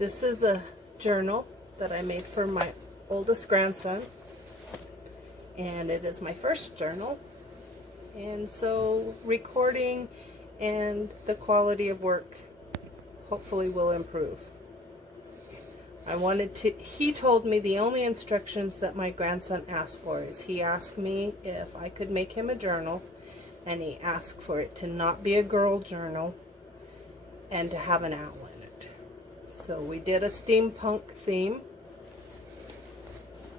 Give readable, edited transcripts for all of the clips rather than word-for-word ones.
This is a journal that I made for my oldest grandson, and it is my first journal, and so recording and the quality of work hopefully will improve. He told me the only instructions that my grandson asked for is he asked me if I could make him a journal, and he asked for it to not be a girl journal and to have an owl in it. So we did a steampunk theme,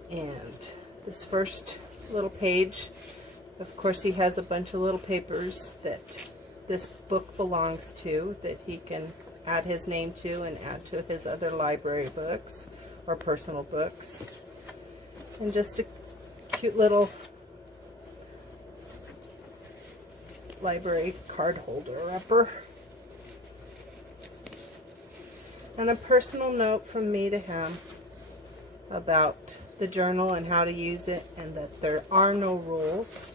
and this first little page, of course, he has a bunch of little papers that this book belongs to that he can add his name to and add to his other library books or personal books. And just a cute little library card holder upper. And a personal note from me to him about the journal and how to use it, and that there are no rules.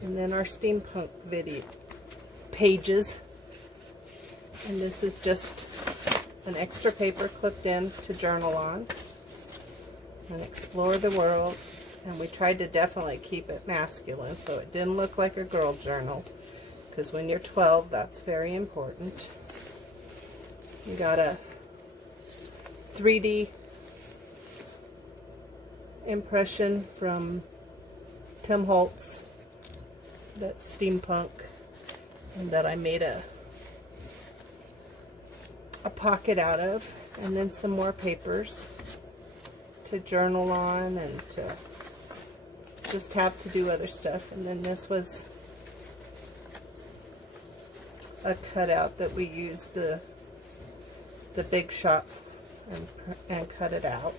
And then our steampunk video pages, and this is just an extra paper clipped in to journal on and explore the world. And we tried to definitely keep it masculine so it didn't look like a girl journal, because when you're 12 that's very important. You got a 3D impression from Tim Holtz that's steampunk, and that I made a pocket out of, and then some more papers to journal on and to just have to do other stuff. And then this was a cutout that we used the Big Shot and cut it out.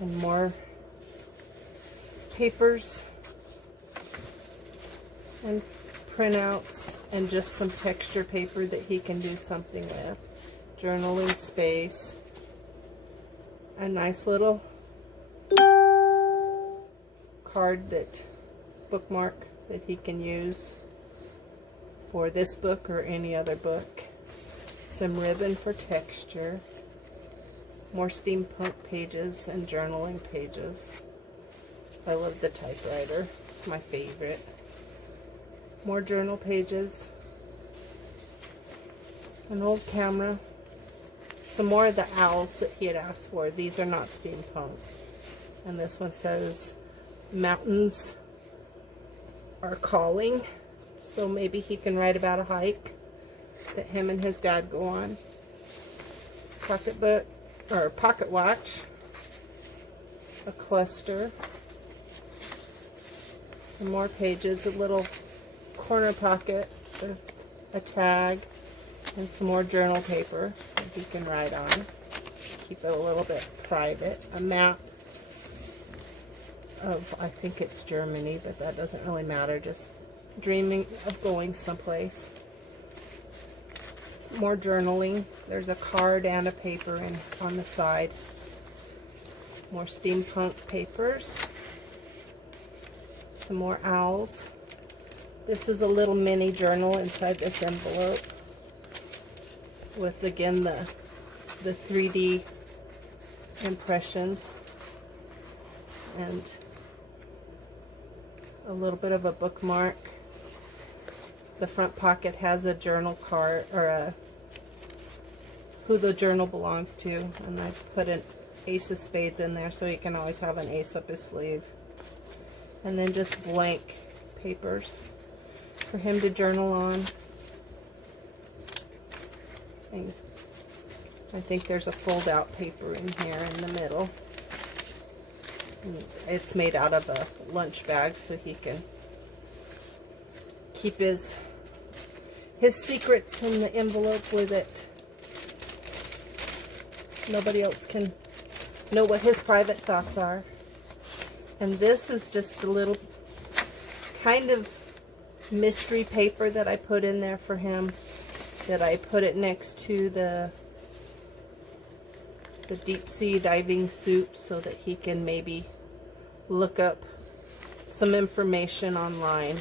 And more papers and printouts and just some texture paper that he can do something with. Journaling space. A nice little card bookmark that he can use for this book or any other book. Some ribbon for texture. More steampunk pages and journaling pages. I love the typewriter. It's my favorite. More journal pages. An old camera. Some more of the owls that he had asked for. These are not steampunk. And this one says, mountains are calling. So maybe he can write about a hike that him and his dad go on. Pocketbook, or pocket watch. A cluster. Some more pages, a little corner pocket with a tag, and some more journal paper that he can write on. Keep it a little bit private. A map of, I think it's Germany, but that doesn't really matter. Just dreaming of going someplace. More journaling. There's a card and a paper on the side. More steampunk papers. Some more owls. This is a little mini journal inside this envelope with, again, the 3D impressions and a little bit of a bookmark. The front pocket has a journal card, or who the journal belongs to, and I put an ace of spades in there so you can always have an ace up his sleeve. And then just blank papers for him to journal on. And I think there's a fold-out paper in here in the middle. And it's made out of a lunch bag so he can keep his secrets in the envelope with it. Nobody else can know what his private thoughts are. And this is just a little kind of mystery paper that I put in there for him, that I put it next to the deep sea diving suit so that he can maybe look up some information online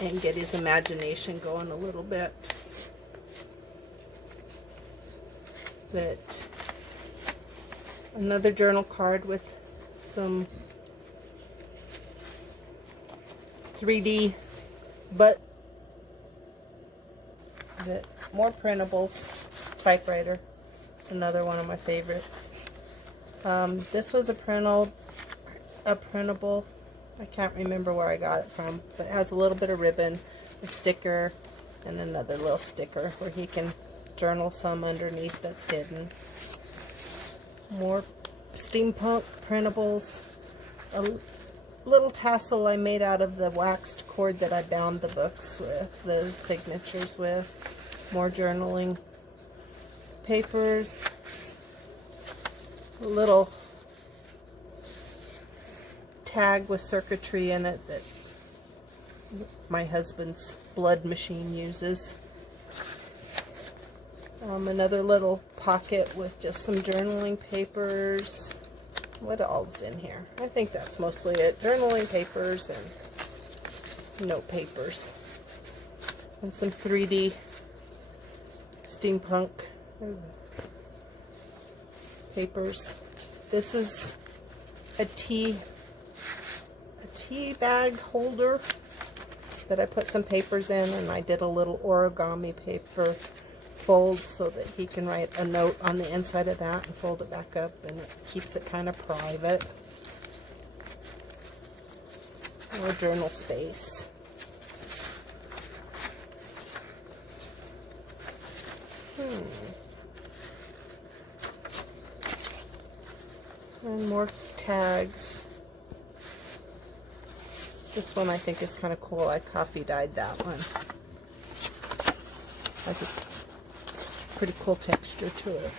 and get his imagination going a little bit. But another journal card with some 3D, but more printables. Typewriter, another one of my favorites. This was a printable. I can't remember where I got it from, but it has a little bit of ribbon, a sticker, and another little sticker where he can journal some underneath that's hidden. More steampunk printables. A little tassel I made out of the waxed cord that I bound the books with, the signatures with. More journaling papers. A little tag with circuitry in it that my husband's blood machine uses. Another little pocket with just some journaling papers. What all's in here? I think that's mostly it. Journaling papers and note papers. And some 3D steampunk papers. This is a tea bag holder that I put some papers in, and I did a little origami paper fold so that he can write a note on the inside of that and fold it back up, and it keeps it kind of private. More journal space. And more tags. This one I think is kind of cool. I coffee dyed that one. Has a pretty cool texture to it.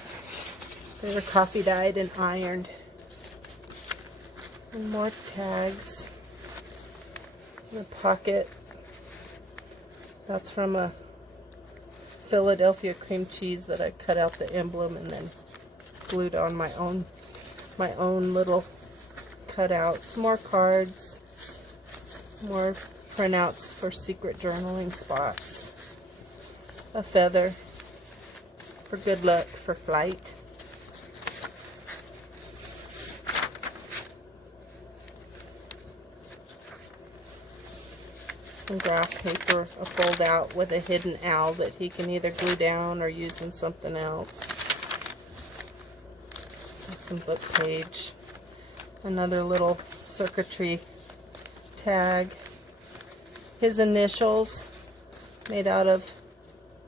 They were coffee dyed and ironed. And more tags. In a pocket. That's from a Philadelphia cream cheese that I cut out the emblem and then glued on my own little cutouts. More cards. More printouts for secret journaling spots. A feather for good luck for flight. Some graph paper, a fold out with a hidden owl that he can either glue down or use in something else. Some book page. Another little circuitry tag. His initials made out of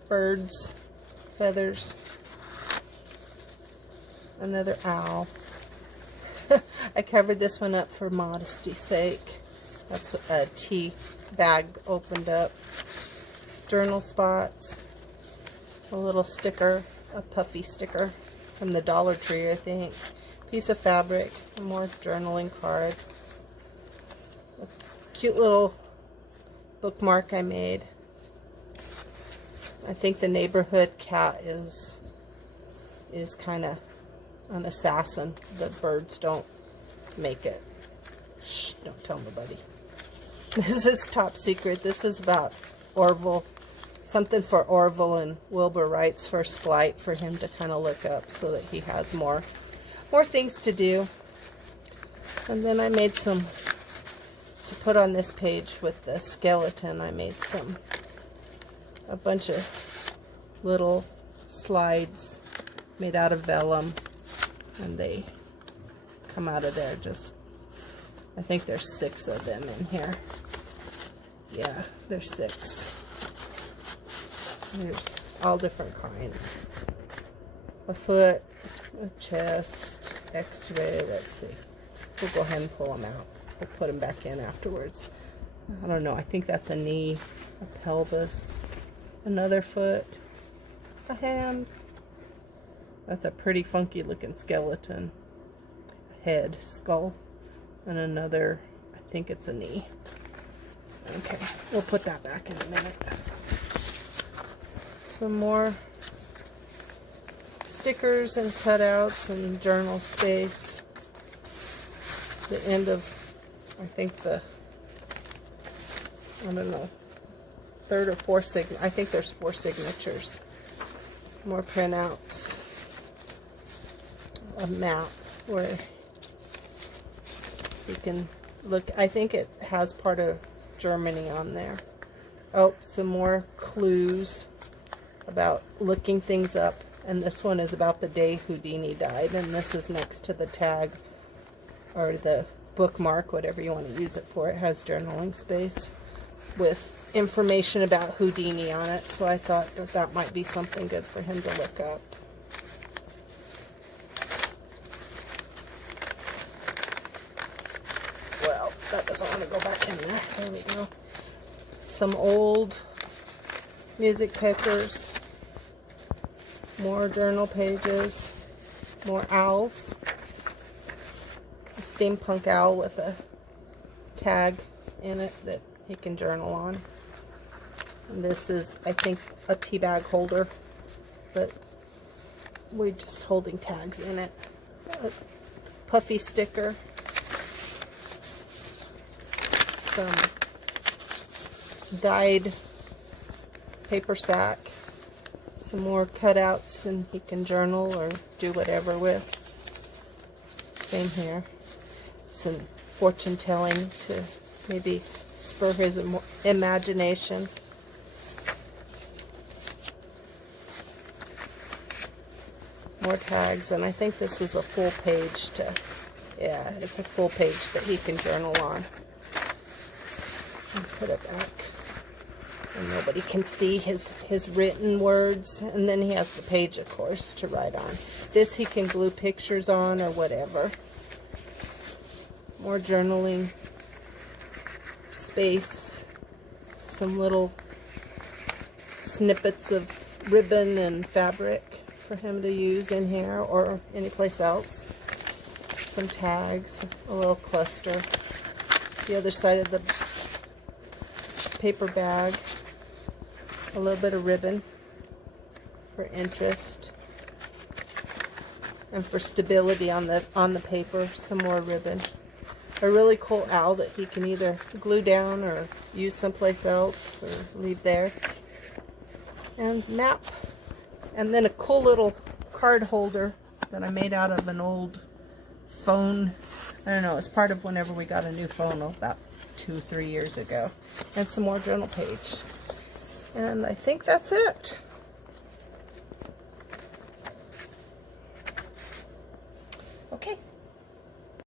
birds' feathers. Another owl. I covered this one up for modesty's sake. That's a tea bag opened up. Journal spots. A little sticker, a puffy sticker from the Dollar Tree, I think. Piece of fabric. A more journaling card. A cute little bookmark I made. I think the neighborhood cat is kind of an assassin. The birds don't make it. Shh, don't tell nobody. This is top secret. This is about Orville. Something for Orville and Wilbur Wright's first flight for him to kind of look up so that he has more things to do. And then I made some, to put on this page with the skeleton, I made a bunch of little slides made out of vellum, and they come out of there. Just, I think there's 6 of them in here. Yeah, there's 6. There's all different kinds. A foot, a chest, x-ray, let's see. We'll go ahead and pull them out. We'll put them back in afterwards. I don't know, I think that's a knee, a pelvis, another foot, a hand. That's a pretty funky looking skeleton. A head, skull, and another, I think it's a knee. Okay, we'll put that back in a minute. Some more stickers and cutouts and journal space. The end of, I think I don't know, third or fourth I think there's 4 signatures. More printouts. A map where you can look. I think it has part of Germany on there. Oh, some more clues about looking things up. And this one is about the day Houdini died. And this is next to the tag or the bookmark, whatever you want to use it for. It has journaling space with information about Houdini on it. So I thought that that might be something good for him to look up. Well, that doesn't want to go back in there. There we go. Some old music papers, more journal pages, more owls, a steampunk owl with a tag in it that he can journal on. And this is, I think, a tea bag holder, but we're just holding tags in it. A puffy sticker, some dyed paper sack, some more cutouts, and he can journal or do whatever with. Same here. Some fortune telling to maybe spur his imagination. More tags, and I think this is a full page to, yeah, it's a full page that he can journal on. And put it back. And nobody can see his written words. And then he has the page, of course, to write on. This he can glue pictures on or whatever. More journaling space. Some little snippets of ribbon and fabric for him to use in here or anyplace else. Some tags, a little cluster. The other side of the paper bag, a little bit of ribbon for interest and for stability on the paper. Some more ribbon. A really cool owl that he can either glue down or use someplace else or leave there. And map. And then a cool little card holder that I made out of an old phone. I don't know, it's part of whenever we got a new phone about 2-3 years ago. And some more journal page. And I think that's it.